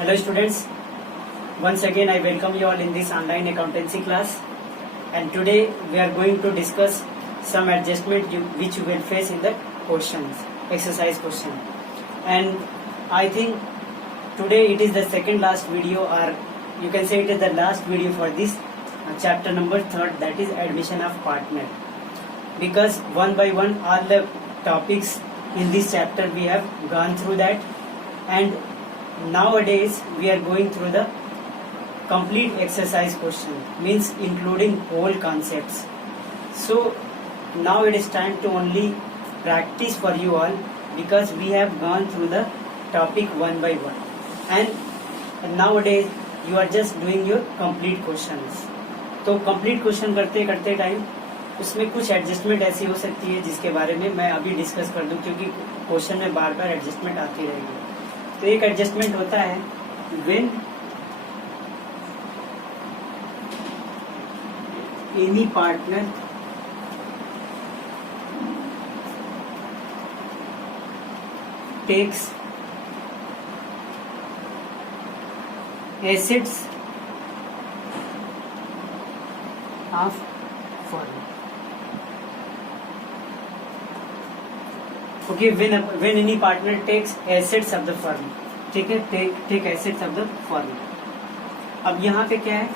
Hello students, once again I welcome you all in this online accountancy class, and today we are going to discuss some adjustment which you will face in the questions, exercise question. And I think today it is the second last video, or you can say it is the last video for this chapter number 3, that is admission of partner, because one by one all the topics in this chapter we have gone through that, and nowadays we are going through the complete exercise question, means including whole concepts. So now it is time to only practice for you all, because we have gone through the topic one by one, and nowadays you are just doing your complete questions. तो complete question करते करते time उसमें कुछ adjustment ऐसी हो सकती है जिसके बारे में मैं अभी डिस्कस कर दूं, क्योंकि क्वेश्चन में बार बार एडजस्टमेंट आती रहेगी. तो एक एडजस्टमेंट होता है when any partner takes assets of firm. Okay, when any partner takes assets of the firm, ठीक है, take assets of the firm. अब यहाँ पे क्या है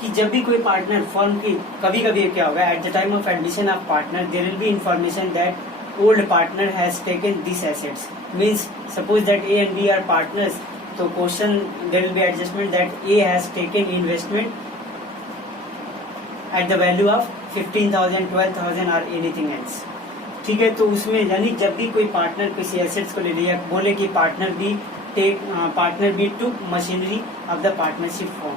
कि जब भी कोई पार्टनर फर्म की, कभी कभी क्या होगा, at the time of admission of partner there will be information that old partner has taken this assets. Means suppose that A and B are partners, तो question there will be adjustment that A has taken investment at the value of 15,000, 12,000 और anything else. ठीक है, तो उसमें यानी जब भी कोई पार्टनर किसी एसेट्स को ले लिया, बोले कि partner B to machinery of the partnership firm.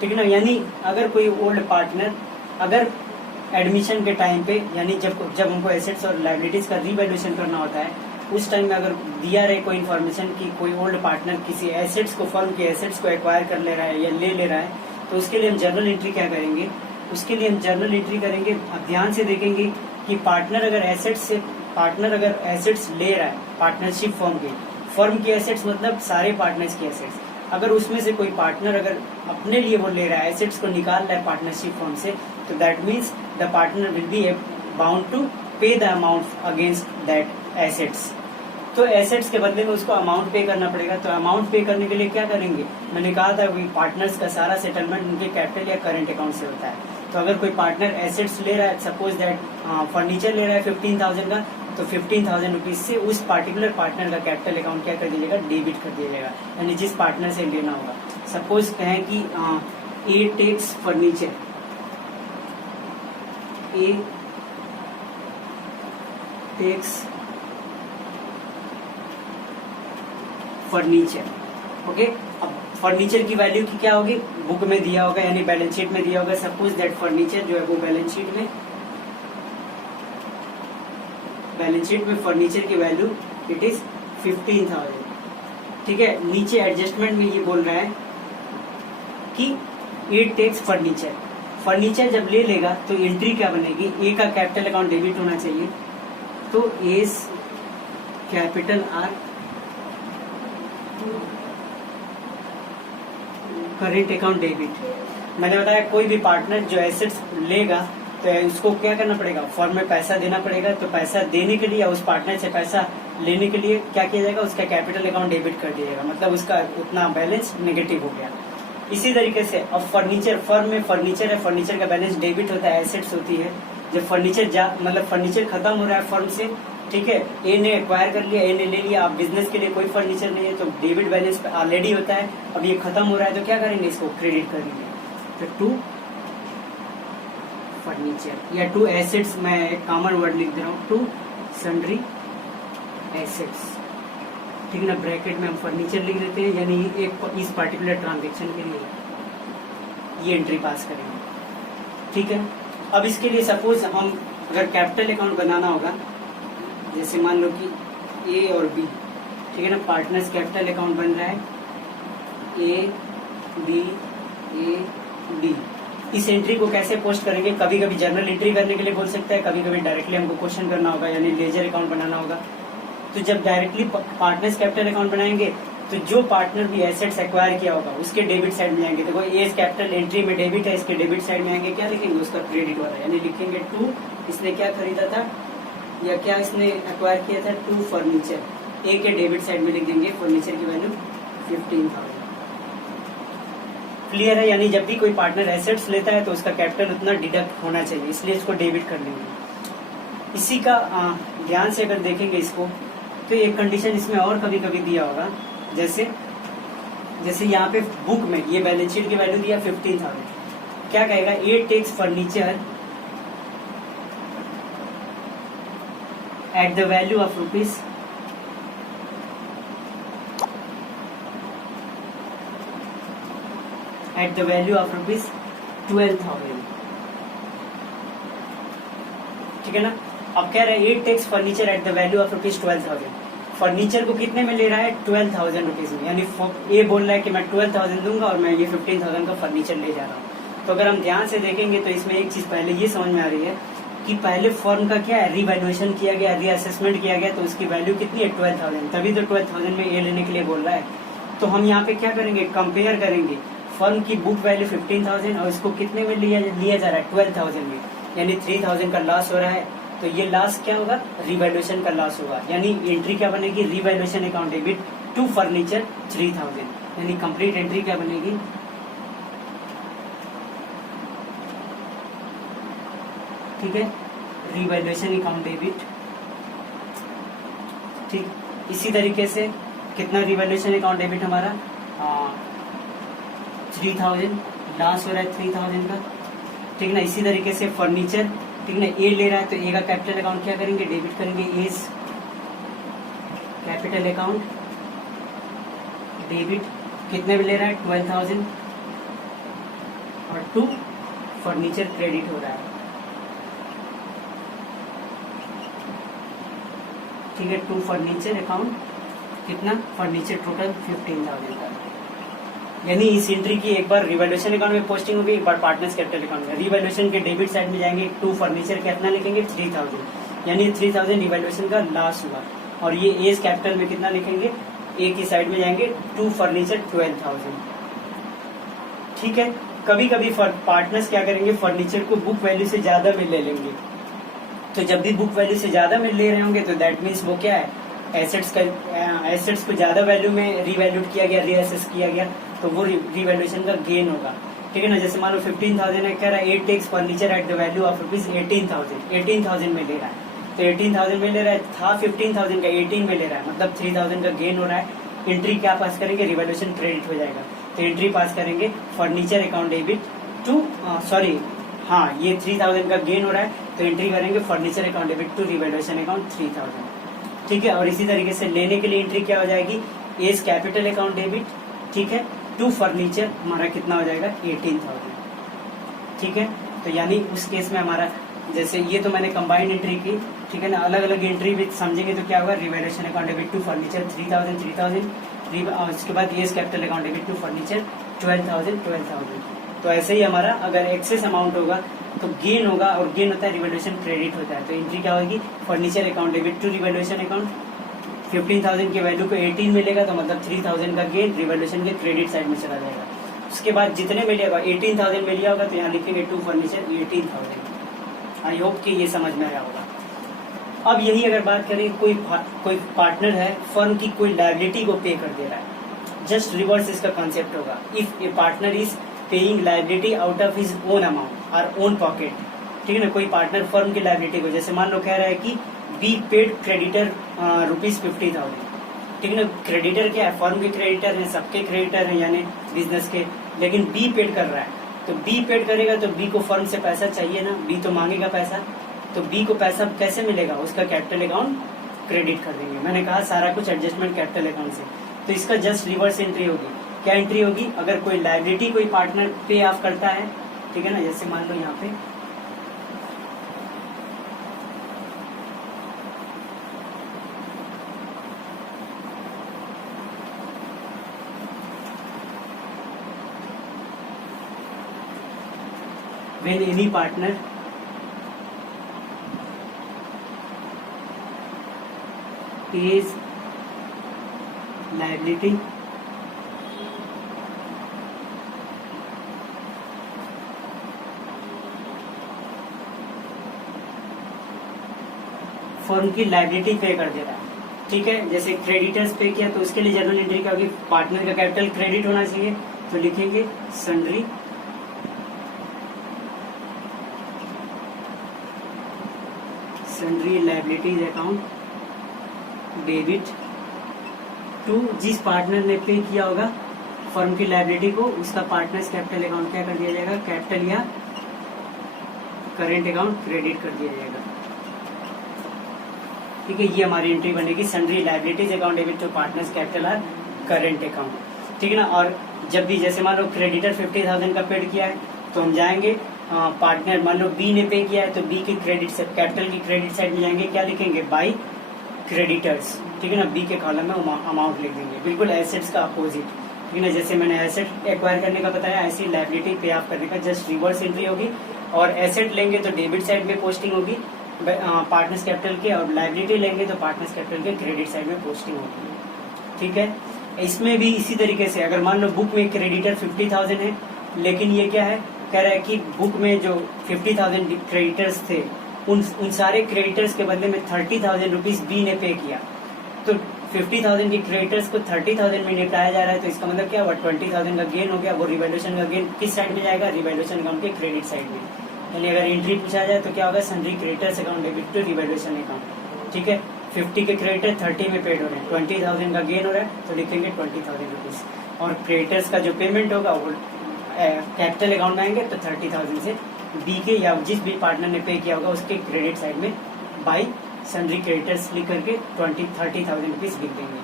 ठीक है ना, यानी अगर कोई ओल्ड पार्टनर अगर एडमिशन के टाइम पे, यानी जब हमको एसेट्स और लायबिलिटीज का रीवैल्यूएशन करना होता है, उस टाइम में अगर दिया रहे कोई इन्फॉर्मेशन कि कोई ओल्ड पार्टनर किसी एसेट्स को, फर्म के एसेट्स को एक्वायर कर ले रहा है या ले रहा है, तो उसके लिए हम जर्नल एंट्री क्या करेंगे, उसके लिए हम जर्नल एंट्री करेंगे. अब ध्यान से देखेंगे कि पार्टनर अगर एसेट्स ले रहा है पार्टनरशिप फर्म की एसेट्स, मतलब सारे पार्टनर्स की एसेट्स, अगर उसमें से कोई पार्टनर अगर अपने लिए वो ले रहा है, एसेट्स को निकाल रहा है पार्टनरशिप फर्म से, तो that means the partner will be bound to pay the amount against that assets. तो एसेट्स के बदले में उसको अमाउंट पे करना पड़ेगा. तो अमाउंट पे करने के लिए क्या करेंगे, मैंने कहा था कि पार्टनर्स का सारा सेटलमेंट उनके कैपिटल या करंट अकाउंट से होता है. तो अगर कोई पार्टनर एसेट्स ले रहा है, सपोज दैट फर्नीचर ले रहा है 15,000 का, तो 15,000 रुपीज से उस पार्टिकुलर पार्टनर का कैपिटल अकाउंट क्या कर दीजिएगा, डेबिट कर दिया, यानी जिस पार्टनर से लेना होगा. सपोज कहें कि ए टेक्स फर्नीचर, ए टेक्स फर्नीचर. ओके, अब फर्नीचर की वैल्यू की क्या होगी, बुक में दिया होगा, यानी बैलेंस शीट में दिया होगा. सपोज दैट फर्नीचर जो है वो बैलेंस शीट में फर्नीचर की वैल्यू इट इज 15,000. ठीक है, नीचे एडजस्टमेंट में ये बोल रहा है कि इट टेक्स फर्नीचर जब ले लेगा तो एंट्री क्या बनेगी, ए का कैपिटल अकाउंट डेबिट होना चाहिए, तो S capital R current account debit. मैंने बताया कोई भी पार्टनर जो एसेट्स लेगा तो उसको क्या करना पड़ेगा, फर्म में पैसा देना पड़ेगा. तो पैसा देने के लिए या उस पार्टनर से पैसा लेने के लिए क्या किया जाएगा, उसका कैपिटल अकाउंट डेबिट कर दिया जाएगा, मतलब उसका उतना बैलेंस नेगेटिव हो गया. इसी तरीके से अब फर्नीचर, फर्म में फर्नीचर है, फर्नीचर का बैलेंस डेबिट होता है, एसेट्स होती है. जब फर्नीचर खत्म हो रहा है फर्म से, ठीक है, ए ने एक्वायर कर लिया, ए ने ले लिया, अब बिजनेस के लिए कोई फर्नीचर नहीं है, तो डेबिट बैलेंस ऑलरेडी होता है. अब ये खत्म हो रहा है तो क्या करेंगे, इसको क्रेडिट करेंगे. तो टू फर्नीचर या टू एसेट्स, मैं एक कॉमन वर्ड लिख दे रहा हूँ, टू सन्ड्री एसेट्स. ठीक है ना, ब्रैकेट में हम फर्नीचर लिख देते हैं, यानी एक इस पर्टिकुलर ट्रांजेक्शन के लिए ये एंट्री पास करेंगे. ठीक है, अब इसके लिए सपोज हम अगर कैपिटल अकाउंट बनाना होगा, जैसे मान लो कि ए और बी, ठीक है ना, पार्टनर्स कैपिटल अकाउंट बन रहा है ए डी. इस एंट्री को कैसे पोस्ट करेंगे, कभी कभी जर्नल एंट्री करने के लिए बोल सकता है, कभी कभी डायरेक्टली हमको क्वेश्चन करना होगा, यानी लेजर अकाउंट बनाना होगा. तो जब डायरेक्टली पार्टनर्स कैपिटल अकाउंट बनाएंगे तो जो पार्टनर भी एसेट्स एक्वायर किया होगा उसके डेबिट साइड में जाएंगे। देखो एज कैपिटल एंट्री में डेबिट है, इसके डेबिट साइड में आएंगे क्या लिखेंगे, उसका क्रेडिट वाला, यानी लिखेंगे टू, इसने क्या खरीदा था या क्या इसने एक्वायर किया था, टू फर्नीचर। ए के डेबिट साइड में लिख देंगे फर्नीचर की वैल्यू 15,000। क्लियर है, यानी जब भी कोई पार्टनर एसेट्स लेता है तो उसका कैपिटल उतना डिडक्ट होना चाहिए, इसलिए इसको डेबिट कर लेंगे। इसी का ध्यान से अगर देखेंगे इसको, तो एक कंडीशन इसमें और कभी कभी दिया होगा, जैसे यहाँ पे बुक में ये बैलेंस शीट की वैल्यू दिया 15,000, क्या कहेगा, A takes furniture at the value of rupees at the value of rupees 12,000। ठीक है ना। अब कह रहे हैं eight takes furniture at the value of rupees 12,000। Furniture को कितने में ले रहा है, 12,000 रुपीज में, यानी ये बोल रहा है कि मैं 12,000 दूंगा और मैं ये 15,000 का फर्नीचर ले जा रहा हूँ। तो अगर हम ध्यान से देखेंगे तो इसमें एक चीज पहले ये समझ में आ रही है कि पहले फर्म का क्या है, रीवैल्यूएशन किया गया, रीअसेसमेंट किया गया, तो उसकी वैल्यू कितनी है, 12,000, तभी तो 12,000 में ए लेने के लिए बोल रहा है। तो हम यहाँ पे क्या करेंगे, कंपेयर करेंगे फर्म की बुक वैल्यू 15,000 और इसको कितने में लिया जा रहा है, 12,000 में, यानी 3,000 का लॉस हो रहा है। तो ये लॉस क्या होगा, रिवैल्यूएशन का लॉस होगा, यानी एंट्री क्या बनेगी, revaluation account debit to furniture 3,000, यानी कंप्लीट एंट्री क्या बनेगी, ठीक है, रिवैल्यूएशन अकाउंट डेबिट। ठीक, इसी तरीके से कितना रिवैल्यूएशन अकाउंट डेबिट हमारा 3,000, लॉस हो रहा है 3,000 का, ठीक ना। इसी तरीके से फर्नीचर, ठीक ना, ए ले रहा है तो ए का कैपिटल अकाउंट क्या करेंगे, डेबिट करेंगे, एज कैपिटल अकाउंट डेबिट, कितने में ले रहा है, 12,000, और टू फर्नीचर क्रेडिट हो रहा है, ठीक है, टू फर्नीचर अकाउंट, कितना, फर्नीचर टोटल 15,000 का। यानी इस एंट्री की एक बार रिवैल्यूएशन अकाउंट में पोस्टिंग होगी, एक बार पार्टनर्स कैपिटल अकाउंट में। रिवैल्यूएशन के डेबिट साइड में जाएंगे, टू फर्नीचर कितना लिखेंगे, 3,000, यानी 3,000 रिवैल्यूएशन का लॉस हुआ। और ये एज कैपिटल में कितना लिखेंगे, ए की साइड में जाएंगे, टू फर्नीचर 12,000। ठीक है, कभी कभी पार्टनर्स क्या करेंगे, फर्नीचर को बुक वैल्यू से ज्यादा में ले लेंगे। तो जब भी बुक वैल्यू से ज्यादा में ले रहे होंगे तो दैट मीन्स वो क्या है, एसेट्स को ज्यादा वैल्यू में रिवैल्यूट किया गया, रीअसेस किया गया, तो वो रिवैल्यूएशन का गेन होगा। ठीक है ना। जैसे मान लो 15,000 है, कह रहा है 8 takes furniture at the value of rupees 18,000 में ले रहा है, तो 18,000 में ले रहा है, था 15,000 का, 18 में ले रहा है, मतलब 3,000 का गेन हो रहा है। एंट्री क्या पास करेंगे, रिवैल्यूएशन क्रेडिट हो जाएगा, तो एंट्री पास करेंगे फर्नीचर अकाउंट डेबिट टू ये 3,000 का गेन हो रहा है, तो एंट्री करेंगे furniture account debit to revaluation account 3,000। ठीक है, और इसी तरीके से लेने के लिए एंट्री क्या हो जाएगी, एज कैपिटल अकाउंट डेबिट, ठीक है, टू फर्नीचर हमारा कितना हो जाएगा, 18,000। ठीक है, तो यानी उस केस में हमारा, जैसे ये तो मैंने कंबाइंड एंट्री की, ठीक है ना, अलग अलग एंट्री भी समझेंगे तो क्या होगा, revaluation account debit to furniture 3,000, उसके बाद as capital account debit to furniture 12,000। तो ऐसे ही हमारा अगर एक्सेस अमाउंट होगा तो गेन होगा, और गेन होता है रिवैल्यूएशन क्रेडिट होता है, तो एंट्री क्या होगी, furniture account debit to revaluation account. 15,000 की वैल्यू को 18 मिलेगा, तो मतलब 3,000 का गेन रिवैल्यूएशन के क्रेडिट साइड में चला जाएगा। उसके बाद जितने में लिया होगा, 18,000 में लिया होगा, तो यहाँ लिखेंगे टू फर्नीचर 18,000। आई होप कि ये समझ में आया होगा। अब यही अगर बात करें, कोई पार्टनर है, फर्म की कोई लायबिलिटी को पे कर दे रहा है, जस्ट रिवर्स इसका कॉन्सेप्ट होगा। If A partner is paying liability out of his own amount और ओन पॉकेट, ठीक है ना, कोई पार्टनर फर्म की लायबिलिटी को, जैसे मान लो कह रहा है कि बी पेड क्रेडिटर रुपीज 50,000, ठीक है ना। क्रेडिटर क्या है, फर्म के क्रेडिटर हैं, सबके क्रेडिटर हैं, यानी बिजनेस के, लेकिन बी पेड कर रहा है, तो बी पेड करेगा तो बी को फर्म से पैसा चाहिए ना, बी तो मांगेगा पैसा, तो बी को पैसा कैसे मिलेगा, उसका कैपिटल अकाउंट क्रेडिट कर देंगे। मैंने कहा सारा कुछ एडजस्टमेंट कैपिटल अकाउंट से, तो इसका जस्ट रिवर्स एंट्री होगी। क्या एंट्री होगी, अगर कोई लायबिलिटी कोई पार्टनर पे ऑफ करता है, ठीक है ना, जैसे मान लो यहाँ पे when any partner pays liability firm की लायबिलिटी पे कर दे रहा है। ठीक है, जैसे क्रेडिटर्स पे किया तो उसके लिए जर्नल एंट्री क्या होगी, पार्टनर का कैपिटल क्रेडिट होना चाहिए, तो लिखेंगे sundry liabilities account debit to, जिस पार्टनर ने पे किया होगा फर्म की लायबिलिटी को, उसका पार्टनर्स कैपिटल अकाउंट क्या कर दिया जाएगा, कैपिटल या करेंट अकाउंट क्रेडिट कर दिया जाएगा। ठीक है, ये हमारी एंट्री बनेगी sundry liabilities account debit to partners capital और करेंट अकाउंट। ठीक है ना। और जब भी जैसे मान लो क्रेडिटर 50,000 का पेड किया है तो हम जाएंगे पार्टनर, मान लो बी ने पे किया है तो बी की क्रेडिट से कैपिटल की क्रेडिट साइड में जाएंगे, क्या लिखेंगे, बाई क्रेडिटर्स। ठीक है ना, बी के कॉलम में अमाउंट लिख देंगे, बिल्कुल एसेट्स का अपोजिट। ठीक है ना, जैसे मैंने एसेट एक्वायर करने का बताया, ऐसी लायबिलिटी पे ऑफ करने का जस्ट रिवर्स एंट्री होगी। और एसेट लेंगे तो डेबिट साइड में पोस्टिंग होगी पार्टनर्स कैपिटल के, और लायबिलिटी लेंगे तो पार्टनर्स कैपिटल के क्रेडिट साइड में पोस्टिंग होगी। ठीक है, इसमें भी इसी तरीके से अगर मान लो बुक में क्रेडिटर 50,000 है, लेकिन ये क्या है, कह रहा है कि बुक में जो 50,000 क्रेडिटर्स थे उन सारे क्रेडिटर्स के बदले में 30,000 रुपीज बी ने पे किया, तो 50,000 के क्रेडिटर्स को 30,000 में निपटाया जा रहा है, तो इसका मतलब क्या हुआ, 20,000 का गेन हो गया। वो रिवैल्यूएशन का गेन किस साइड में जाएगा, रिवैल्यूएशन अकाउंट के क्रेडिट साइड में। यानी अगर एंट्री पूछा जाए तो क्या होगा, sundry creditors account debit to revaluation account. ठीक है, 50 के क्रेडिटर 30 में पेड हो रहे हैं, 20,000 का गेन हो रहा है, तो लिखेंगे 20,000 रुपीज। और क्रेडिटर्स का जो पेमेंट होगा वो कैपिटल अकाउंट में आएंगे, तो 30,000 से बी के या जिस भी पार्टनर ने पे किया होगा उसके क्रेडिट साइड में बाई सन्ड्री क्रेडिटर्स लिख करके 30,000 रुपीज लिख देंगे।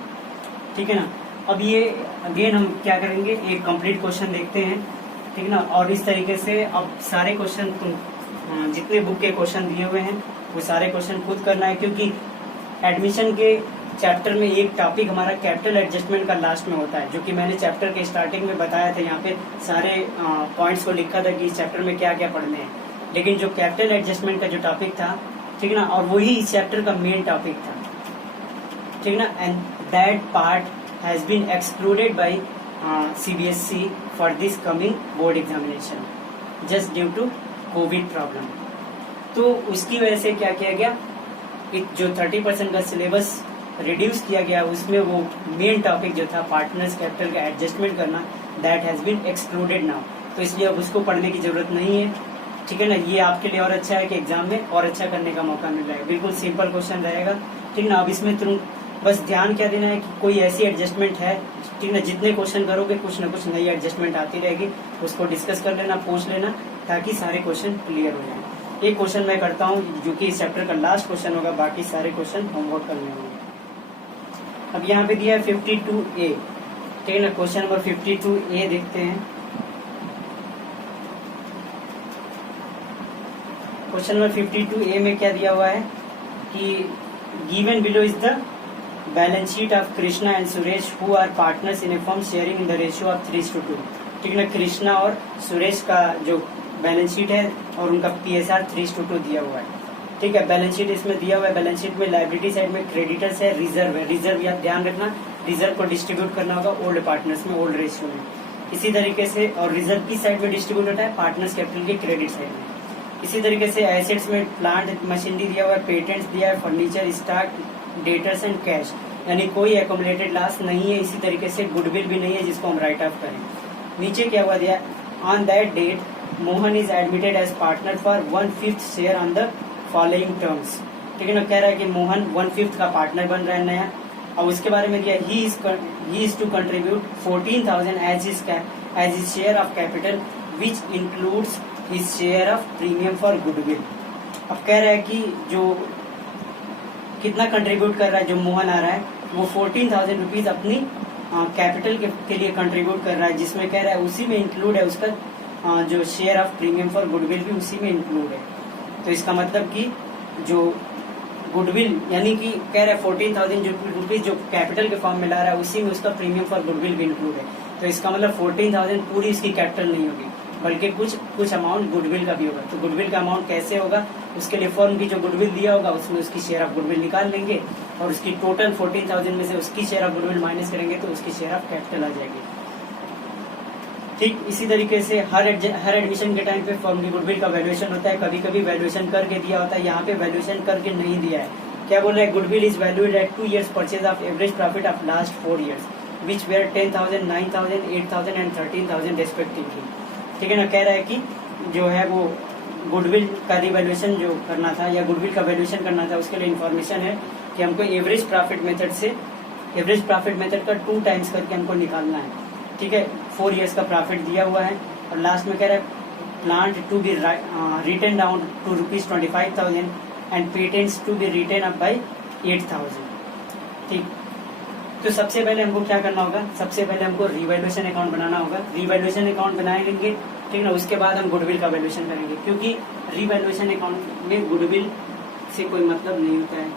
ठीक है ना। अब ये अगेन हम क्या करेंगे, एक कंप्लीट क्वेश्चन देखते हैं। ठीक है ना, और इस तरीके से अब सारे क्वेश्चन जितने बुक के क्वेश्चन दिए हुए हैं वो सारे क्वेश्चन खुद करना है, क्योंकि एडमिशन के चैप्टर में एक टॉपिक हमारा कैपिटल एडजस्टमेंट का लास्ट में होता है, जो कि मैंने चैप्टर के स्टार्टिंग में बताया था। यहाँ पे सारे पॉइंट्स को लिखा था कि इस चैप्टर में क्या क्या पढ़ने हैं, लेकिन जो कैपिटल एडजस्टमेंट का जो टॉपिक था, ठीक है ना, और वही इस चैप्टर का मेन टॉपिक था। ठीक है ना, and that part has been excluded by CBSE for this coming board examination just due to covid problem. तो उसकी वजह से क्या किया गया, जो 30% का सिलेबस रिड्यूस किया गया, उसमें वो मेन टॉपिक जो था पार्टनर्स कैपिटल का एडजस्टमेंट करना, that has been excluded now. तो इसलिए अब उसको पढ़ने की जरूरत नहीं है। ठीक है ना, ये आपके लिए और अच्छा है कि एग्जाम में और अच्छा करने का मौका मिल रहा है। बिल्कुल सिंपल क्वेश्चन रहेगा। ठीक ना, अब इसमें तुम बस ध्यान क्या देना है कि कोई ऐसी एडजस्टमेंट है, ठीक ना, जितने क्वेश्चन करोगे कुछ ना कुछ नई एडजस्टमेंट आती रहेगी, उसको डिस्कस कर लेना, पूछ लेना, ताकि सारे क्वेश्चन क्लियर हो जाए। एक क्वेश्चन मैं करता हूँ जो कि इस चैप्टर का लास्ट क्वेश्चन होगा, बाकी सारे क्वेश्चन होमवर्क करने होंगे। अब यहाँ पे दिया है 52A। ठीक है ना, क्वेश्चन नंबर 52A देखते हैं। क्वेश्चन नंबर 52A में क्या दिया हुआ है कि given below is the balance sheet of Krishna and Suresh who are partners in a firm sharing in the ratio of 3:2। ठीक है ना, कृष्णा और सुरेश का जो बैलेंस शीट है और उनका PSR 3:2 दिया हुआ है। ठीक है, बैलेंस शीट इसमें दिया हुआ है। बैलेंस शीट में लायबिलिटी साइड में क्रेडिटर्स है, रिजर्व है। रिजर्व आप ध्यान रखना, रिजर्व को डिस्ट्रीब्यूट करना होगा ओल्ड पार्टनर्स में, ओल्ड रेशियो में। इसी तरीके से और रिजर्व की साइड में डिस्ट्रीब्यूट होता है पार्टनर्स कैपिटल के क्रेडिट साइड में। इसी तरीके से एसेट्स में प्लांट मशीनरी दिया हुआ है, पेटेंट्स दिया है, furniture, stock, debtors and cash, यानी कोई एकोमुलेटेड लॉस नहीं है। इसी तरीके से गुडविल भी नहीं है जिसको हम राइट ऑफ करें। नीचे क्या हुआ दिया, on that date Mohan is admitted as partner for 1/5 share on the following terms. ठीक है ना, कह रहा है कि मोहन 1/5 का पार्टनर बन रहा है नया। और उसके बारे में दिया he is to contribute 14,000 as his share of capital which includes his share of premium for goodwill. अब कह रहा है कि जो कितना कंट्रीब्यूट कर रहा है, जो मोहन आ रहा है वो 14,000 रुपीज अपनी कैपिटल के लिए कंट्रीब्यूट कर रहा है, जिसमें कह रहा है उसी में इंक्लूड है उसका जो share of premium for goodwill भी उसी में इंक्लूड है। तो इसका मतलब कि जो गुडविल यानी कि कह रहा है 14,000 रुपीज जो कैपिटल के फॉर्म में ला रहा है, उसी में उसका प्रीमियम फॉर गुडविल भी इंक्लूड है। तो इसका मतलब 14,000 पूरी इसकी कैपिटल नहीं होगी, बल्कि कुछ अमाउंट गुडविल का भी होगा। तो गुडविल का अमाउंट कैसे होगा, उसके लिए फर्म की जो गुडविल दिया होगा उसमें उसकी शेयर ऑफ गुडविल निकाल लेंगे और उसकी टोटल 14,000 में से उसकी शेयर ऑफ गुडविल माइनस करेंगे तो उसकी शेयर ऑफ कैपिटल आ जाएगी। ठीक इसी तरीके से हर एडमिशन के टाइम पे फर्म की गुडविल का वैल्यूएशन होता है। कभी कभी वैल्यूएशन करके दिया होता है, यहाँ पे वैल्यूएशन करके नहीं दिया है। क्या बोल रहा है, goodwill is valued at 2 years purchase of average profit of last 4 years which were 10,000, 9,000, 8,000 and 13,000 respectively. ठीक है ना, कह रहा है कि जो है वो गुडविल का रिवैल्यूएशन जो करना था या गुडविल का वैल्यूएशन करना था उसके लिए इन्फॉर्मेशन है कि हमको एवरेज प्रॉफिट मेथड का 2 times करके हमको निकालना है। ठीक है, 4 years का प्रॉफिट दिया हुआ है और लास्ट में कह रहा है plant to be written down to ₹25,000 and patents to be written up by 8,000। ठीक, तो सबसे पहले हमको क्या करना होगा, सबसे पहले हमको रिवैल्यूएशन अकाउंट बनाना होगा। रिवैल्यूएशन अकाउंट बनाए लेंगे, ठीक ना, उसके बाद हम गुडविल का वैल्यूएशन करेंगे, क्योंकि रिवैल्यूएशन अकाउंट में गुडविल से कोई मतलब नहीं होता है।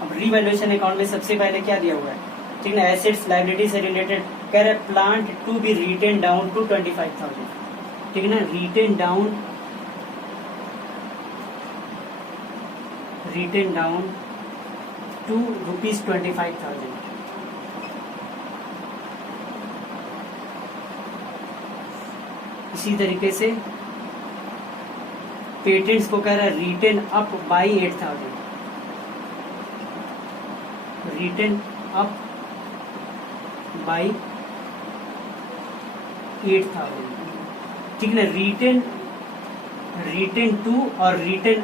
अब रिवैल्यूएशन अकाउंट में सबसे पहले क्या दिया हुआ है, ठीक ना, एसेट्स लायबिलिटी से रिलेटेड कह रहा है plant to be written down to 25,000। ठीक है ना, रिटेन डाउन टू ₹25,000। इसी तरीके से पेटेंट्स को कह रहा है written up by 8,000, written up by 8,000। ठीक ना, रिटेन टू और रिटेन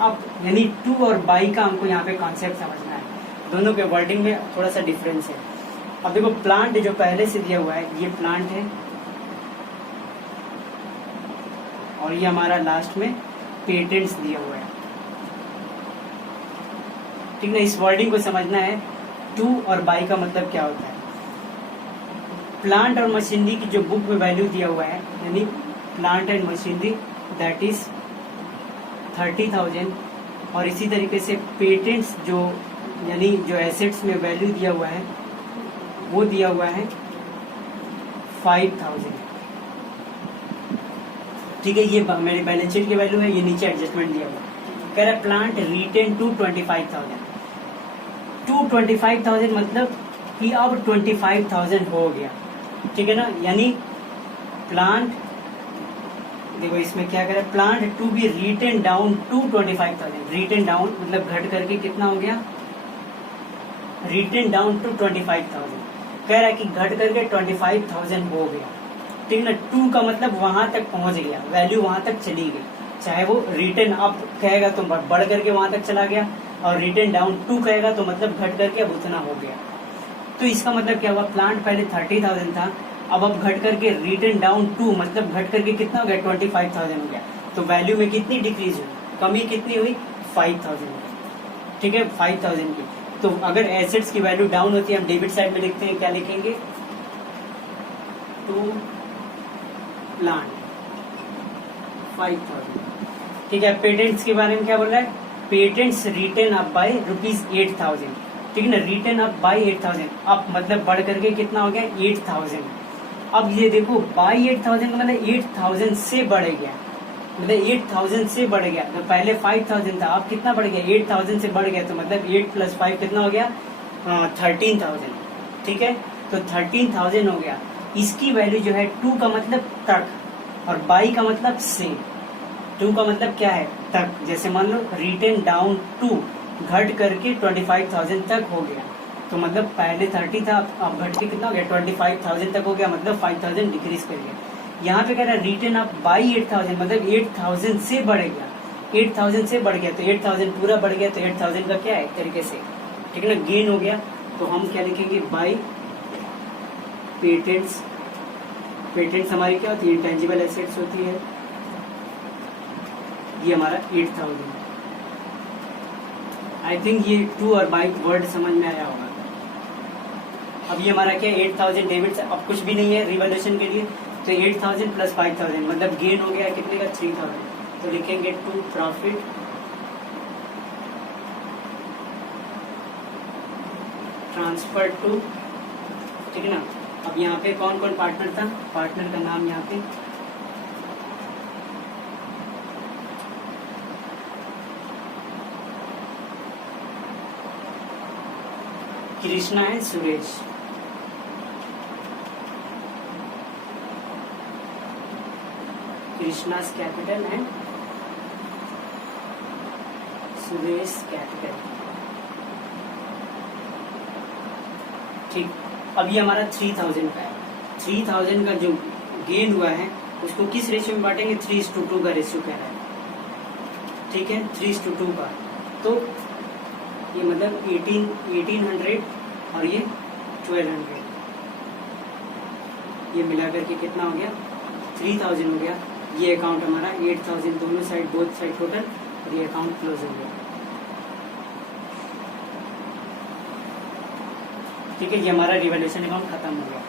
अप यानी टू और बाई का हमको यहाँ पे कॉन्सेप्ट समझना है, दोनों के वर्डिंग में थोड़ा सा डिफरेंस है। अब देखो प्लांट जो पहले से दिया हुआ है ये प्लांट है और ये हमारा लास्ट में पेटेंट्स दिया हुआ है। ठीक ना, इस वर्डिंग को समझना है, टू और बाई का मतलब क्या होता है। प्लांट और मशीनरी की जो बुक में वैल्यू दिया हुआ है यानी plant and machinery that is 30,000 और इसी तरीके से पेटेंट्स जो यानी जो एसेट्स में वैल्यू दिया हुआ है वो दिया हुआ है 5,000। ठीक है, ये मेरे बैलेंस शीट की वैल्यू है, ये नीचे एडजस्टमेंट दिया हुआ है। कह रहा है प्लांट रिटेन टू 25,000, टू 25,000 मतलब कि अब 25,000 हो गया। ठीक है ना, यानी प्लांट देखो इसमें क्या करे, plant to be written down to 25,000। Written down मतलब घट करके कितना हो गया, रिटेन डाउन टू 25,000। कह रहा है कि घट करके 25,000 हो गया। ठीक ना, टू का मतलब वहां तक पहुंच गया, वैल्यू वहां तक चली गई। चाहे वो रिटेन अप कहेगा तो बढ़ करके वहां तक चला गया और रिटेन डाउन टू कहेगा तो मतलब घट करके अब उतना हो गया। तो इसका मतलब क्या हुआ, प्लांट पहले 30,000 था, अब घट करके रिटेन डाउन टू मतलब घट करके कितना हो गया, 25,000 हो गया। तो वैल्यू में कितनी डिक्रीज हुई, कमी कितनी हुई, 5,000। ठीक है, 5,000 की। तो अगर एसेट्स की वैल्यू डाउन होती है हम डेबिट साइड में लिखते हैं, क्या लिखेंगे, टू प्लांट 5,000। ठीक है, पेटेंट्स के बारे में क्या बोल रहा है, पेटेंट्स रिटेन अप बाय ₹8,000। ठीक है ना, रिटेन अप बाय 8,000, अप मतलब बढ़ करके कितना हो गया, 8,000। अब ये देखो बाई 8,000 का मतलब 8,000 से बढ़ गया, मतलब 8,000 से बढ़ गया। तो पहले 5,000 था, अब कितना बढ़ गया, 8,000 से बढ़ गया। तो मतलब 8 + 5 कितना हो गया, 13,000। ठीक है, तो 13,000 हो गया। इसकी वैल्यू जो है, टू का मतलब तक और बाई का मतलब से। टू का मतलब क्या है, तक। जैसे मान लो रिटेन डाउन टू घट करके 25,000 तक हो गया, तो मतलब पहले 30 था, अब घट के कितना हो गया, 25,000 तक हो गया, मतलब 5,000 डिक्रीज कर गया। यहाँ पे कह रहा है रिटेन अप बाई 8,000 मतलब 8,000 से बढ़ गया, 8,000 से बढ़ गया। तो 8,000 पूरा बढ़ गया, तो 8,000 का क्या है, एक तरीके से, ठीक है ना, गेन हो गया। तो हम क्या लिखेंगे, बाई पेटेंट्स। पेटेंट्स हमारी क्या होती है, इंटेंजिबल एसेट्स होती है। ये हमारा 8,000। आई थिंक ये टू और बाई वर्ड समझ में आया होगा। अब ये हमारा क्या, 8,000 डेबिट, अब कुछ भी नहीं है रिवैल्यूएशन के लिए। तो 8,000 + 5,000 मतलब गेन हो गया कितने का, 3,000। तो लिखेंगे टू प्रॉफिट ट्रांसफर टू, ठीक है ना। अब यहाँ पे कौन कौन पार्टनर था, पार्टनर का नाम यहाँ पे कृष्णा है, Suresh, Krishna's capital and Suresh capital, ठीक। अब ये हमारा 3000 का है। 3000 का जो गेन हुआ है उसको किस रेशियो में बांटेंगे, 3:2 का रेशियो कह रहा है, ठीक है, 3:2 का। तो ये मतलब 1800 और ये 1200, ये मिला करके कितना हो गया, 3000 हो गया। ये अकाउंट हमारा 8000 दोनों साइड, बोथ साइड टोटल, और ये अकाउंट क्लोज हो गया, ठीक है। ये हमारा रिवैल्यूएशन अकाउंट खत्म हो गया।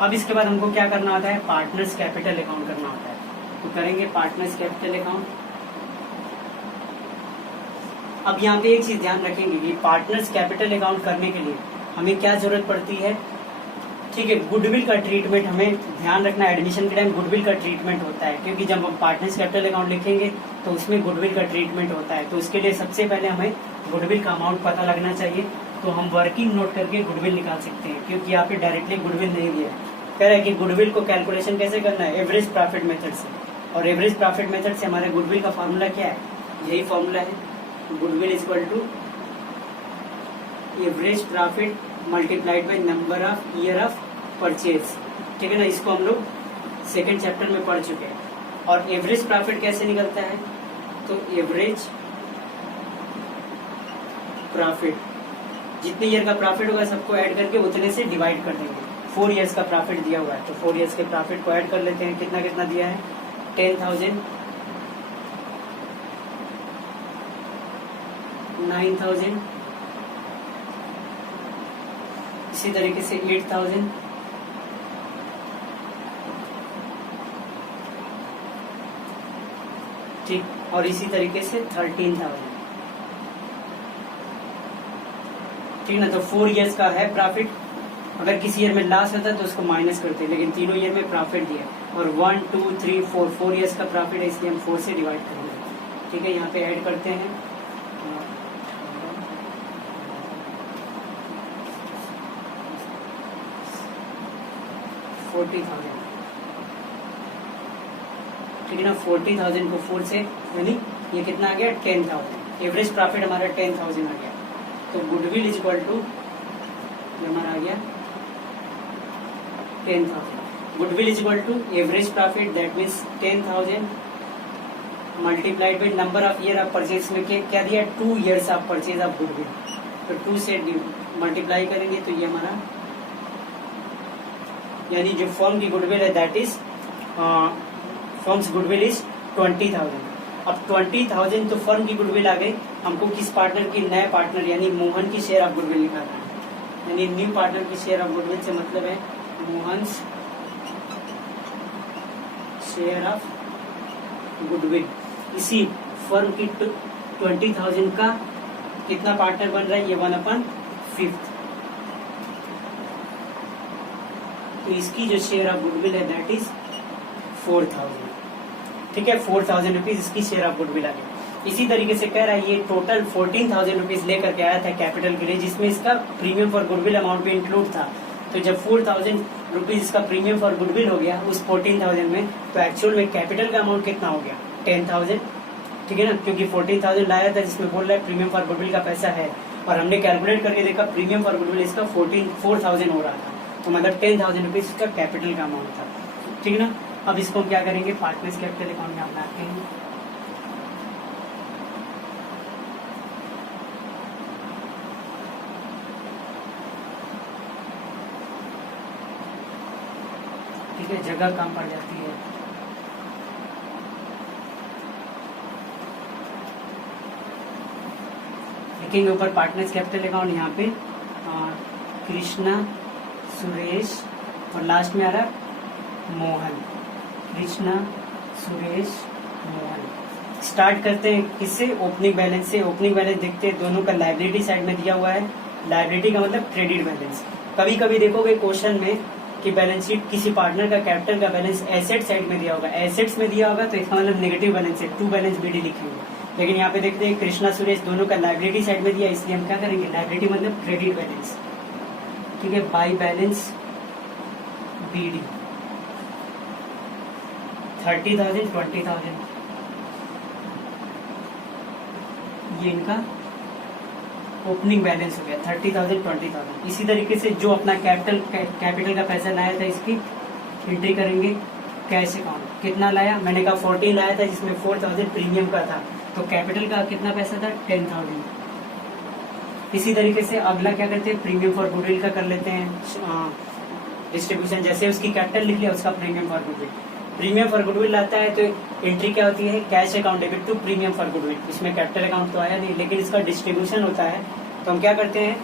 अब इसके बाद हमको क्या करना होता है, पार्टनर्स कैपिटल अकाउंट करना होता है। तो करेंगे पार्टनर्स कैपिटल अकाउंट। अब यहाँ पे एक चीज ध्यान रखेंगे कि पार्टनर्स कैपिटल अकाउंट करने के लिए हमें क्या जरूरत पड़ती है, ठीक है, गुडविल का ट्रीटमेंट हमें ध्यान रखना है। एडमिशन के टाइम गुडविल का ट्रीटमेंट होता है, क्योंकि जब हम पार्टनर्स कैपिटल अकाउंट लिखेंगे तो उसमें गुडविल का ट्रीटमेंट होता है। तो उसके लिए सबसे पहले हमें गुडविल का अमाउंट पता लगना चाहिए। तो हम वर्किंग नोट करके गुडविल निकाल सकते हैं, क्योंकि यहाँ पे डायरेक्टली गुडविल नहीं दिया है। कह रहा है कि गुडविल को कैलकुलेशन कैसे करना है, एवरेज प्रॉफिट मेथड से। और एवरेज प्रॉफिट मेथड से हमारे गुडविल का फॉर्मूला क्या है, यही फॉर्मूला है, goodwill equal to average profit multiplied by number of year of purchase, ठीक है ना। इसको हम लोग सेकेंड चैप्टर में पढ़ चुके हैं। और एवरेज प्रॉफिट कैसे निकलता है, तो एवरेज प्रॉफिट, जितने ईयर का प्रॉफिट होगा सबको ऐड करके उतने से डिवाइड कर देंगे। 4 इयर्स का प्रॉफिट दिया हुआ है, तो 4 इयर्स के प्रॉफिट को ऐड कर लेते हैं। कितना कितना दिया है, 10,000, 9,000, इसी तरीके से 8,000, ठीक, और इसी तरीके से 13,000, ठीक ना। तो 4 इयर्स का है प्रॉफिट। अगर किसी ईयर में लॉस होता है तो उसको माइनस करते हैं, लेकिन तीनों ईयर में प्रॉफिट दिया। और 1, 2, 3, 4 इयर्स का प्रॉफिट है, इसलिए हम 4 से डिवाइड करेंगे, ठीक है। यहाँ पे ऐड करते हैं 40,000, ठीक है ना। 40,000 को 4 से, यानी ये कितना आ गया, 10,000। एवरेज प्रॉफिट हमारा 10,000 आ गया। तो गुडविल इज इक्वल टू, ये हमारा आ गया 10,000। Goodwill is equal to average profit, that means 10,000 multiplied by number of year of purchase में क्या दिया, 2 years of purchase of goodwill. तो 2 से मल्टीप्लाई करेंगे तो ये हमारा, यानी जो फर्म की गुडविल है that is firms goodwill is 20,000। अब 20,000 तो फर्म की गुडविल आ गई। हमको किस पार्टनर की, नए पार्टनर यानी मोहन की शेयर ऑफ गुडविल निकालना है। यानी न्यू पार्टनर की शेयर ऑफ गुडविल से मतलब है मोहन शेयर ऑफ गुडविल। इसी फर्म की 20,000 का कितना पार्टनर बन रहा है, ये 1/5। तो इसकी जो शेयर ऑफ गुडविल है दैट इज 4,000, ठीक है। 4,000 रुपीज इसकी शेयर ऑफ गुडविल आ गई। इसी तरीके से कह रहा है ये टोटल 14,000 रुपीज लेकर के आया था कैपिटल के लिए, जिसमें इसका प्रीमियम फॉर गुडविल अमाउंट भी इंक्लूड था। तो जब 4,000 रुपीज इसका प्रीमियम फॉर गुडविल हो गया उस 14,000 में, तो एक्चुअल में कैपिटल का अमाउंट कितना हो गया, 10,000, ठीक है ना। क्योंकि 14,000 लाया था जिसमें बोल रहा है प्रीमियम फॉर गुडविल का पैसा है, और हमने कैलकुलेट करके देखा प्रीमियम फॉर गुडविल इसका 4,000 हो रहा था। तो मतलब 10,000 रुपीज इसका कैपिटल का अमाउंट था, ठीक ना। अब इसको हम क्या करेंगे, पार्टनर्स कैपिटल अकाउंट में आप लाते हैं। ठीक है, जगह कम पड़ जाती है। लिखेंगे ऊपर पार्टनर्स कैपिटल अकाउंट, यहाँ पे कृष्णा, सुरेश, और लास्ट में आ रहा मोहन, कृष्णा, सुरेश, मोहन। स्टार्ट करते हैं किससे, ओपनिंग बैलेंस से। ओपनिंग बैलेंस देखते हैं, दोनों का लाइबिलिटी साइड में दिया हुआ है। लाइबिलिटी का मतलब क्रेडिट बैलेंस। कभी कभी देखोगे क्वेश्चन में कि बैलेंस शीट किसी पार्टनर का कैपिटल का बैलेंस एसेट साइड में दिया होगा, एसेट्स में दिया होगा तो इसका मतलब नेगेटिव बैलेंस है, टू बैलेंस बीडी लिखेंगे। लेकिन यहाँ पे देखते हैं कृष्णा सुरेश दोनों का लाइबिलिटी साइड में दिया, इसलिए हम क्या करेंगे, लाइबिलिटी मतलब क्रेडिट बैलेंस। ठीक है, बाई बैलेंस बीडी 30,000 20,000, ये इनका ओपनिंग बैलेंस हो गया 30,000 20,000। इसी तरीके से जो अपना कैपिटल का पैसा लाया था इसकी एंट्री करेंगे कैश अकाउंट। कितना लाया, मैंने कहा 14 लाया था, जिसमें 4,000 प्रीमियम का था, तो कैपिटल का कितना पैसा था 10,000। इसी तरीके से अगला क्या करते हैं, प्रीमियम फॉर गुडविल का कर लेते हैं डिस्ट्रीब्यूशन। जैसे उसकी कैपिटल लिख लिया, उसका premium for goodwill. Premium for goodwill लाता है तो एंट्री क्या होती है, cash account debit to premium for goodwill. इसमें कैपिटल अकाउंट तो आया नहीं, लेकिन इसका डिस्ट्रीब्यूशन होता है, तो हम क्या करते हैं,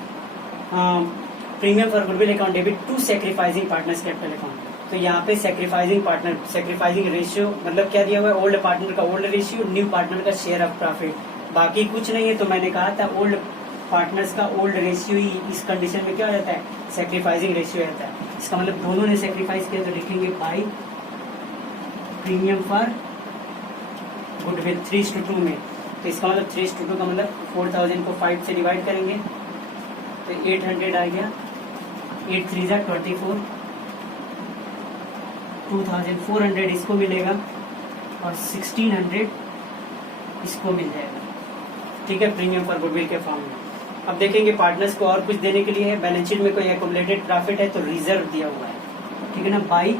premium for goodwill account debit to sacrificing partners capital account. तो यहाँ पे सेक्रीफाइसिंग पार्टनर, सेक्रीफाइसिंग रेशियो मतलब क्या दिया हुआ है, ओल्ड पार्टनर का ओल्ड रेशियो, न्यू पार्टनर का शेयर ऑफ प्रॉफिट, बाकी कुछ नहीं है। तो मैंने कहा था ओल्ड पार्टनर्स का ओल्ड रेशियो ही इस कंडीशन में क्या हो जाता है, सेक्रीफाइसिंग रेशियो रहता है। इसका मतलब दोनों ने सेक्रीफाइस किया, तो लिखेंगे बाई प्रीमियम फॉर गुडविल 3:2 में। तो इसका मतलब 3:2 का मतलब 4,000 को 5 से डिवाइड करेंगे तो 800 आ गया, 8 3 जा 24, 2,400 इसको मिलेगा और 1,600 इसको मिल जाएगा। ठीक है, प्रीमियम फॉर गुडविल के फॉर्म में। अब देखेंगे पार्टनर्स को और कुछ देने के लिए है, बैलेंस शीट में कोई एक्युमुलेटेड प्रॉफिट है तो रिजर्व दिया हुआ है। ठीक है ना, बाई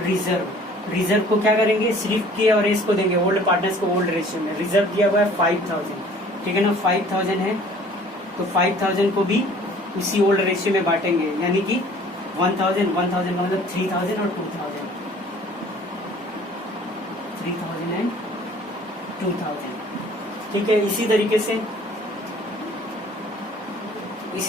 रिजर्व। रिजर्व को क्या करेंगे, सिर्फ के और एस को देंगे, ओल्ड पार्टनर्स को ओल्ड रेशियो में। रिजर्व दिया हुआ है 5,000। ठीक है ना, 5,000 है तो 5,000 को भी उसी ओल्ड रेशियो में बांटेंगे, यानी कि 1,000 का मतलब 3,000 और 2,000, 3,000 एंड 2,000। ठीक है, इसी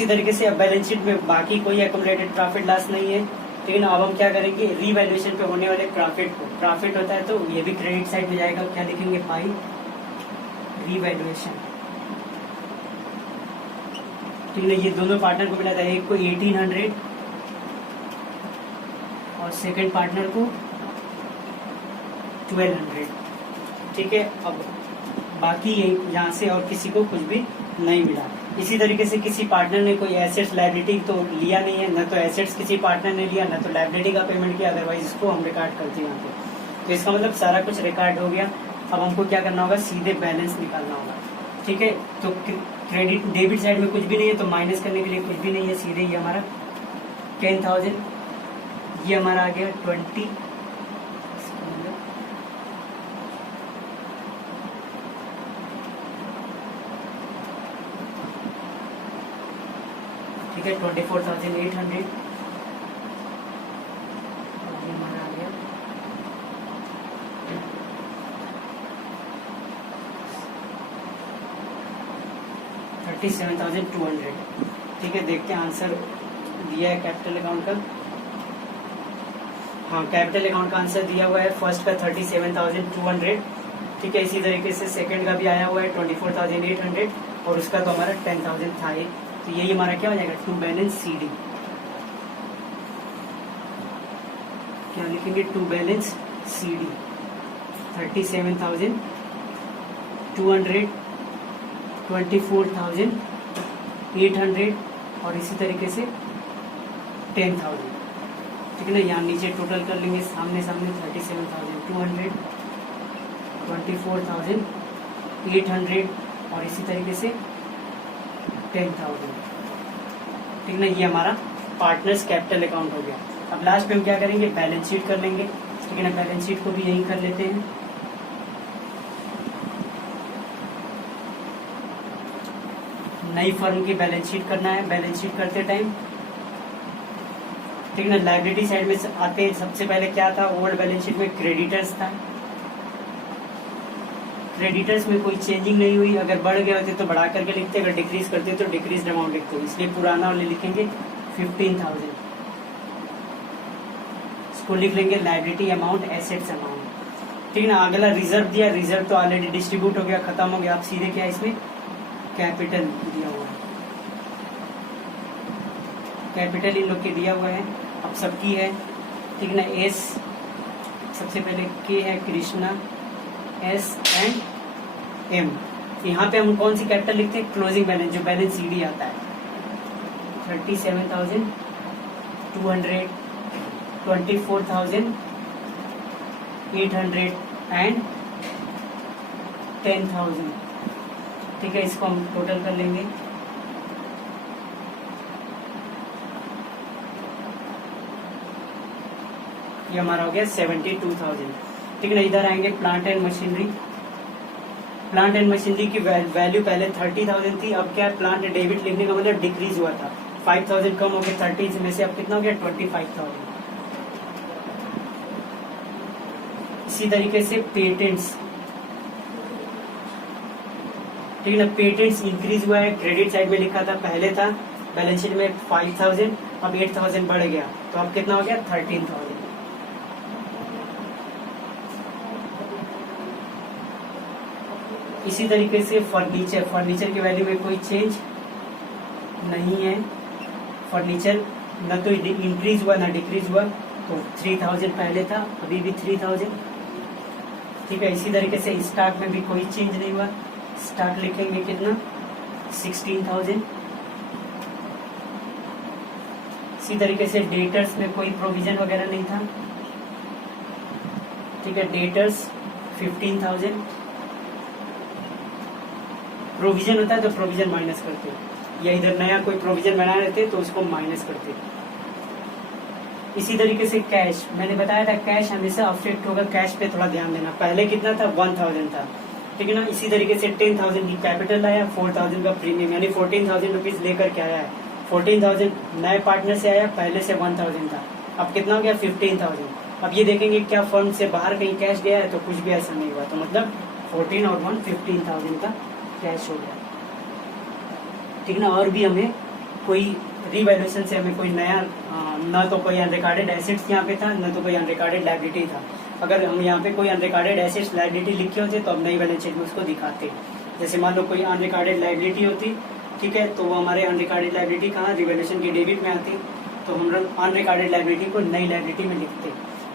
तरीके से अब बैलेंस शीट में बाकी कोई एक्युमुलेटेड प्रॉफिट लॉस नहीं है। ठीक है ना, अब हम क्या करेंगे, रीवैल्यूएशन पे होने वाले प्रॉफिट को, प्रॉफिट होता है तो ये भी क्रेडिट साइड में जाएगा, क्या लिखेंगे, बाई रीवैल्यूएशन। ठीक है, ये दोनों पार्टनर को मिला था, एक को 1,800 और सेकंड पार्टनर को 1,200। ठीक है, अब बाकी यहाँ से और किसी को कुछ भी नहीं मिला। इसी तरीके से किसी पार्टनर ने कोई एसेट्स लायबिलिटी तो लिया नहीं है, न तो एसेट्स किसी पार्टनर ने लिया, न तो लायबिलिटी का पेमेंट किया, अदरवाइज इसको हम रिकॉर्ड करते हैं यहाँ पे। तो इसका मतलब सारा कुछ रिकॉर्ड हो गया। अब हमको क्या करना होगा, सीधे बैलेंस निकालना होगा। ठीक है, तो क्रेडिट डेबिट साइड में कुछ भी नहीं है, तो माइनस करने के लिए कुछ भी नहीं है, सीधे ये हमारा 10,000, ये हमारा आ गया 20, ठीक है 24,800, ये हमारा आ गया 37,200। ठीक है, देखते हैं आंसर दिया है कैपिटल अकाउंट का। हाँ, कैपिटल अकाउंट का आंसर दिया हुआ है, फर्स्ट का 37,200। ठीक है, इसी तरीके से सेकंड का भी आया हुआ है 24,800 और उसका तो हमारा 10,000 था ही। तो यही हमारा क्या हो जाएगा, टू बैलेंस सीडी। क्या लिखेंगे, टू बैलेंस सीडी 37,200, 24,800 और इसी तरीके से 10,000। ठीक है ना, यहाँ नीचे टोटल कर लेंगे सामने 37,200, 24,800 और इसी तरीके से 10,000। ठीक है ना, ये हमारा पार्टनर्स कैपिटल अकाउंट हो गया। अब लास्ट पे हम क्या करेंगे, बैलेंस शीट कर लेंगे। ठीक है ना, बैलेंस शीट को भी यही कर लेते हैं। नई फर्म की बैलेंस शीट करना है। बैलेंस शीट करते टाइम ठीक है ना, लायबिलिटी साइड में आते हैं। सबसे पहले क्या था, ओल्ड बैलेंस शीट में क्रेडिटर्स था। क्रेडिटर्स में कोई चेंजिंग नहीं हुई, अगर बढ़ गए होते तो बढ़ा करके लिखते, अगर डिक्रीज करते तो डिक्रीज अमाउंट लिखते, इसलिए पुराना वाले लिखेंगे 15,000। इसको लिख लेंगे लायबिलिटी अमाउंट, एसेट्स अमाउंट। ठीक है ना। अगला रिजर्व दिया, रिजर्व तो ऑलरेडी डिस्ट्रीब्यूट हो गया, खत्म हो गया। आप सीधे क्या इसमें कैपिटल दिया हुआ है, कैपिटल इन लोग के दिया हुआ है। अब सबकी है, ठीक है ना। एस सबसे पहले के है कृष्णा, एस एंड एम। यहाँ पे हम कौन सी कैपिटल लिखते हैं, क्लोजिंग बैलेंस, जो बैलेंस सीडी आता है 37,200, 24,800 एंड 10,000। ठीक है, इसको हम टोटल कर लेंगे। ये हमारा हो गया 72,000। ठीक है ना। इधर आएंगे plant and machinery. Plant and machinery की वैल्यू पहले 30,000 थी, अब क्या है, प्लांट डेबिट लिखने का मतलब डिक्रीज हुआ था, 5,000 कम हो गया 30 में से, अब कितना हो गया 25,000। इसी तरीके से पेटेंट्स, ठीक है ना। पेटेंट्स इंक्रीज हुआ है, क्रेडिट साइड में लिखा था, पहले था बैलेंस शीट में 5,000, अब 8,000 बढ़ गया, तो अब कितना हो गया 13,000। इसी तरीके से फर्नीचर, फर्नीचर की वैल्यू में कोई चेंज नहीं है। फर्नीचर न तो इंक्रीज हुआ ना डिक्रीज हुआ, तो 3,000 पहले था, अभी भी 3,000। ठीक है। इसी तरीके से स्टॉक में भी कोई चेंज नहीं हुआ, स्टॉक लिखेंगे कितना 16,000। इसी तरीके से डेटर्स में कोई प्रोविजन वगैरह नहीं था। ठीक है, डेटर्स 15,000। प्रोविजन होता है तो प्रोविजन माइनस करते, या इधर नया कोई प्रोविजन बना रहते तो उसको माइनस करते। इसी तरीके से कैश, मैंने बताया था कैश हमेशा अफेक्ट होगा, कैश पे थोड़ा ध्यान देना। पहले कितना था 1,000 था, ठीक है ना। इसी तरीके से 10,000 की कैपिटल आया, 4,000 का प्रीमियम, यानी 14,000 रुपीज लेकर के आया है। 14,000 नए पार्टनर से आया, पहले से 1,000 था, अब कितना हो गया 15,000। अब ये देखेंगे क्या फर्म से बाहर कहीं कैश गया है, तो कुछ भी ऐसा नहीं हुआ, तो मतलब 14 और 1 15,000 का कैश हो गया। ठीक है ना। और भी हमें कोई रिवैल्यूएशन से हमें कोई नया न तो कोई अनरिकॉर्डेड एसेट्स यहाँ पे था, न तो कोई अनरिकॉर्डेड लायबिलिटी था। अगर हम यहाँ पे कोई अनरिकॉर्डेड एसेट्स लायबिलिटी लिखे होते तो अब नई बैलेंस शीट में उसको दिखाते। जैसे मान लो कोई अनरिकॉर्डेड लायबिलिटी होती, ठीक है, तो वो हमारे अनरिकॉर्डेड लायबिलिटी कहाँ रिवैल्यूएशन की डेबिट में आती, तो हम लोग अनरिकॉर्डेड लायबिलिटी को नई लायबिलिटी में लिखते।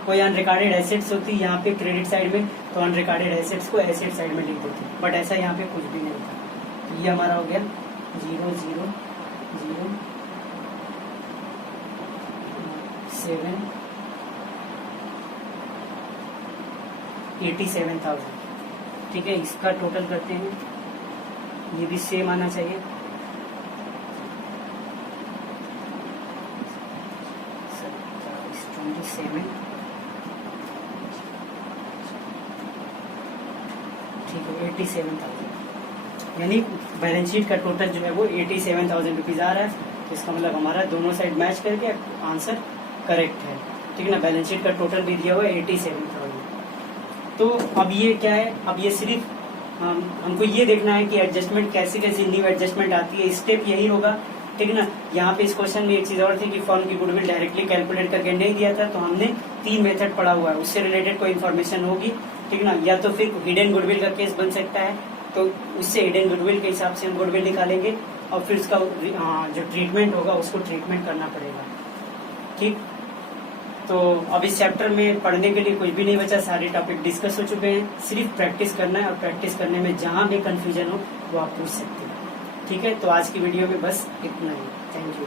कोई अनरिकॉर्डेड एसेट्स होती यहाँ पे क्रेडिट साइड में, तो अनरिकॉर्डेड एसेट्स को एसेट साइड में लिख देते, बट ऐसा यहाँ पे कुछ भी नहीं था। तो ये हमारा हो गया 87,000। ठीक है, इसका टोटल करते हैं, ये भी सेम आना चाहिए। ठीक है, 87,000, यानी बैलेंस शीट का टोटल जो है वो 87,000 रुपीज आ रहा है। तो इसका मतलब हमारा दोनों साइड मैच करके आंसर करेक्ट है। ठीक है ना। बैलेंस शीट का टोटल भी दिया हुआ है 87,000। तो अब ये क्या है, अब ये सिर्फ हमको ये देखना है कि एडजस्टमेंट कैसे कैसे न्यू एडजस्टमेंट आती है, स्टेप यही होगा। ठीक है ना। यहाँ पे इस क्वेश्चन में एक चीज और थी कि फर्म की गुडविल डायरेक्टली कैलकुलेट करके नहीं दिया था, तो हमने 3 मेथड पढ़ा हुआ है, उससे रिलेटेड कोई इन्फॉर्मेशन होगी। ठीक है ना। या तो फिर हिडन गुडविल का केस बन सकता है, तो उससे हिडन गुडविल के हिसाब से हम गुडविल निकालेंगे, और फिर उसका जो ट्रीटमेंट होगा उसको ट्रीटमेंट करना पड़ेगा। ठीक, तो अब इस चैप्टर में पढ़ने के लिए कुछ भी नहीं बचा, सारे टॉपिक डिस्कस हो चुके हैं, सिर्फ प्रैक्टिस करना है, और प्रैक्टिस करने में जहां भी कंफ्यूजन हो वो आप पूछ सकते हैं। ठीक है, तो आज की वीडियो में बस इतना ही। Thank you.